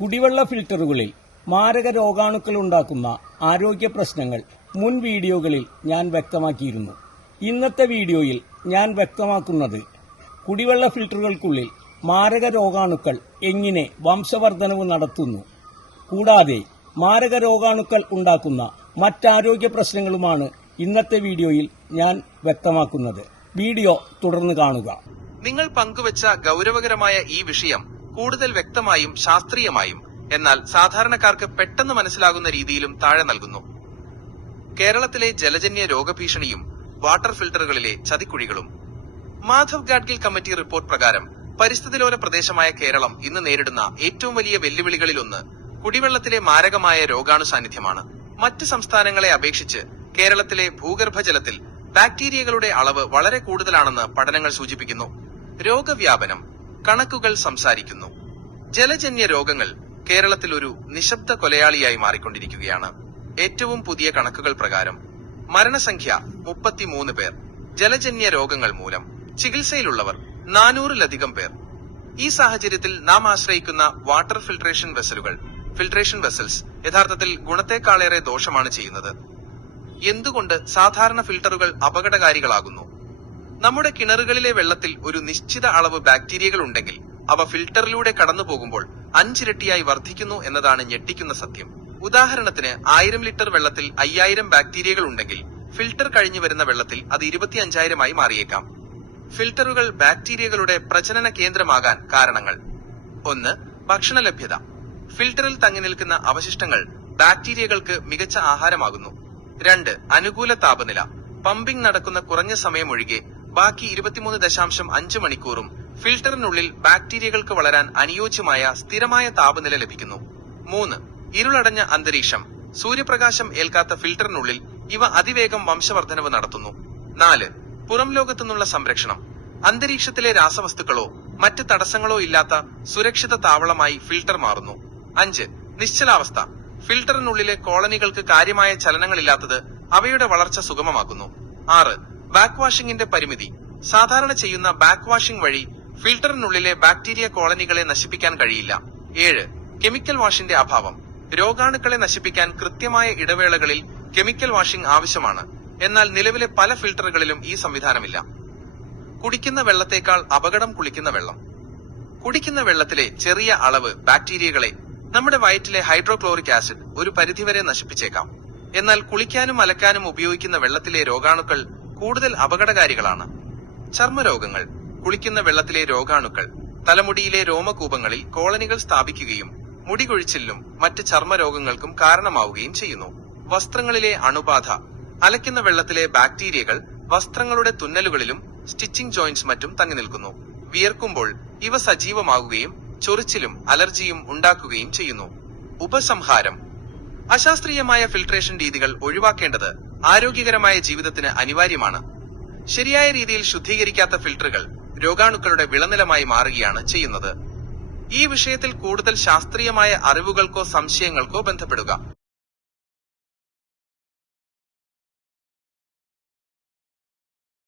കുടിവെള്ള ഫിൽട്ടറുകളിൽ മാരക രോഗാണുക്കൾ ഉണ്ടാക്കുന്ന ആരോഗ്യ പ്രശ്നങ്ങൾ മുൻ വീഡിയോകളിൽ ഞാൻ വ്യക്തമാക്കിയിരുന്നു. ഇന്നത്തെ വീഡിയോയിൽ ഞാൻ വ്യക്തമാക്കുന്നത് കുടിവെള്ള ഫിൽട്ടറുകൾക്കുള്ളിൽ മാരക രോഗാണുക്കൾ എങ്ങനെ വംശവർദ്ധനവ് നടത്തുന്നു, കൂടാതെ മാരക രോഗാണുക്കൾ ഉണ്ടാക്കുന്ന മറ്റാരോഗ്യ പ്രശ്നങ്ങളുമാണ് ഇന്നത്തെ വീഡിയോയിൽ ഞാൻ വ്യക്തമാക്കുന്നത്. വീഡിയോ തുടർന്ന് കാണുക. നിങ്ങൾ പങ്കുവച്ച ഗൗരവകരമായ ഈ വിഷയം കൂടുതൽ വ്യക്തമായും ശാസ്ത്രീയമായും എന്നാൽ സാധാരണക്കാർക്ക് പെട്ടെന്ന് മനസ്സിലാകുന്ന രീതിയിലും താഴെ നൽകുന്നു. കേരളത്തിലെ ജലജന്യ രോഗഭീഷണിയും വാട്ടർ ഫിൽട്ടറുകളിലെ ചതിക്കുഴികളും. മാധവ് ഗാഡ്ഗിൽ കമ്മിറ്റി റിപ്പോർട്ട് പ്രകാരം പരിസ്ഥിതിലോല പ്രദേശമായ കേരളം ഇന്ന് നേരിടുന്ന ഏറ്റവും വലിയ വെല്ലുവിളികളിലൊന്ന് കുടിവെള്ളത്തിലെ മാരകമായ രോഗാണു സാന്നിധ്യമാണ്. മറ്റ് സംസ്ഥാനങ്ങളെ അപേക്ഷിച്ച് കേരളത്തിലെ ഭൂഗർഭജലത്തിൽ ബാക്ടീരിയകളുടെ അളവ് വളരെ കൂടുതലാണെന്ന് പഠനങ്ങൾ സൂചിപ്പിക്കുന്നു. രോഗവ്യാപനം. കണക്കുകൾ സംസാരിക്കുന്നു. ജലജന്യ രോഗങ്ങൾ കേരളത്തിൽ ഒരു നിശബ്ദ കൊലയാളിയായി മാറിക്കൊണ്ടിരിക്കുകയാണ്. ഏറ്റവും പുതിയ കണക്കുകൾ പ്രകാരം മരണസംഖ്യ 33 പേർ. ജലജന്യ രോഗങ്ങൾ മൂലം ചികിത്സയിലുള്ളവർ 400-ലധികം പേർ. ഈ സാഹചര്യത്തിൽ നാം ആശ്രയിക്കുന്ന വാട്ടർ ഫിൽട്രേഷൻ വെസൽസ് യഥാർത്ഥത്തിൽ ഗുണത്തെക്കാളേറെ ദോഷമാണ് ചെയ്യുന്നത്. എന്തുകൊണ്ട് സാധാരണ ഫിൽട്ടറുകൾ അപകടകാരികളാകുന്നു? നമ്മുടെ കിണറുകളിലെ വെള്ളത്തിൽ ഒരു നിശ്ചിത അളവ് ബാക്ടീരിയകൾ ഉണ്ടെങ്കിൽ അവ ഫിൽട്ടറിലൂടെ കടന്നു പോകുമ്പോൾ 5 ഇരട്ടിയായി വർദ്ധിക്കുന്നു എന്നതാണ് ഞെട്ടിക്കുന്ന സത്യം. ഉദാഹരണത്തിന് 1000 ലിറ്റർ വെള്ളത്തിൽ 5000 ബാക്ടീരിയകൾ ഉണ്ടെങ്കിൽ ഫിൽട്ടർ കഴിഞ്ഞു വരുന്ന വെള്ളത്തിൽ അത് 25,000 മാറിയേക്കാം. ഫിൽട്ടറുകൾ ബാക്ടീരിയകളുടെ പ്രജനന കേന്ദ്രമാകാൻ കാരണങ്ങൾ. 1. ഭക്ഷണ ലഭ്യത. ഫിൽട്ടറിൽ തങ്ങി നിൽക്കുന്ന അവശിഷ്ടങ്ങൾ ബാക്ടീരിയകൾക്ക് മികച്ച ആഹാരമാകുന്നു. 2. അനുകൂല താപനില. പമ്പിംഗ് നടക്കുന്ന കുറഞ്ഞ സമയം ഒഴികെ ബാക്കി 23.5 മണിക്കൂറും ഫിൽട്ടറിനുള്ളിൽ ബാക്ടീരിയകൾക്ക് വളരാൻ അനുയോജ്യമായ സ്ഥിരമായ താപനില ലഭിക്കുന്നു. 3. ഇരുളടഞ്ഞ അന്തരീക്ഷം. സൂര്യപ്രകാശം ഏൽക്കാത്ത ഫിൽട്ടറിനുള്ളിൽ ഇവ അതിവേഗം വംശവർദ്ധനവ് നടത്തുന്നു. 4. പുറം ലോകത്തുനിന്നുള്ള സംരക്ഷണം. അന്തരീക്ഷത്തിലെ രാസവസ്തുക്കളോ മറ്റ് തടസ്സങ്ങളോ ഇല്ലാത്ത സുരക്ഷിത താവളമായി ഫിൽട്ടർ മാറുന്നു. 5. നിശ്ചലാവസ്ഥ. ഫിൽട്ടറിനുള്ളിലെ കോളനികൾക്ക് കാര്യമായ ചലനങ്ങളില്ലാത്തത് അവയുടെ വളർച്ച സുഗമമാക്കുന്നു. 6. ബാക്ക് വാഷിംഗിന്റെ പരിമിതി. സാധാരണ ചെയ്യുന്ന ബാക്ക് വാഷിംഗ് വഴി ഫിൽട്ടറിനുള്ളിലെ ബാക്ടീരിയ കോളനികളെ നശിപ്പിക്കാൻ കഴിയില്ല. 7. കെമിക്കൽ വാഷിന്റെ അഭാവം. രോഗാണുക്കളെ നശിപ്പിക്കാൻ കൃത്യമായ ഇടവേളകളിൽ കെമിക്കൽ വാഷിംഗ് ആവശ്യമാണ്. എന്നാൽ നിലവിലെ പല ഫിൽട്ടറുകളിലും ഈ സംവിധാനമില്ല. കുടിക്കുന്ന വെള്ളത്തേക്കാൾ അപകടം കുളിക്കുന്ന വെള്ളം. കുടിക്കുന്ന വെള്ളത്തിലെ ചെറിയ അളവ് ബാക്ടീരിയകളെ നമ്മുടെ വയറ്റിലെ ഹൈഡ്രോക്ലോറിക് ആസിഡ് ഒരു പരിധിവരെ നശിപ്പിച്ചേക്കാം. എന്നാൽ കുളിക്കാനും അലക്കാനും ഉപയോഗിക്കുന്ന വെള്ളത്തിലെ രോഗാണുക്കൾ കൂടുതൽ അപകടകാരികളാണ്. ചർമ്മരോഗങ്ങൾ. കുളിക്കുന്ന വെള്ളത്തിലെ രോഗാണുക്കൾ തലമുടിയിലെ രോമകൂപങ്ങളിൽ കോളനികൾ സ്ഥാപിക്കുകയും മുടികൊഴിച്ചിലിനും മറ്റ് ചർമ്മരോഗങ്ങൾക്കും കാരണമാവുകയും ചെയ്യുന്നു. വസ്ത്രങ്ങളിലെ അണുബാധ. അലക്കുന്ന വെള്ളത്തിലെ ബാക്ടീരിയകൾ വസ്ത്രങ്ങളുടെ തുന്നലുകളിലും സ്റ്റിച്ചിങ് ജോയിന്റ്സ് മറ്റും തങ്ങി നിൽക്കുന്നു. വിയർക്കുമ്പോൾ ഇവ സജീവമാകുകയും ചൊറിച്ചിലും അലർജിയും ഉണ്ടാക്കുകയും ചെയ്യുന്നു. ഉപസംഹാരം. അശാസ്ത്രീയമായ ഫിൽട്രേഷൻ രീതികൾ ഒഴിവാക്കേണ്ടത് ആരോഗ്യകരമായ ജീവിതത്തിന് അനിവാര്യമാണ്. ശരിയായ രീതിയിൽ ശുദ്ധീകരിക്കാത്ത ഫിൽട്ടറുകൾ രോഗാണുക്കളുടെ വിളനിലമായി മാറുകയാണ് ചെയ്യുന്നത്. ഈ വിഷയത്തിൽ കൂടുതൽ ശാസ്ത്രീയമായ അറിവുകൾക്കോ സംശയങ്ങൾക്കോ ബന്ധപ്പെടുക.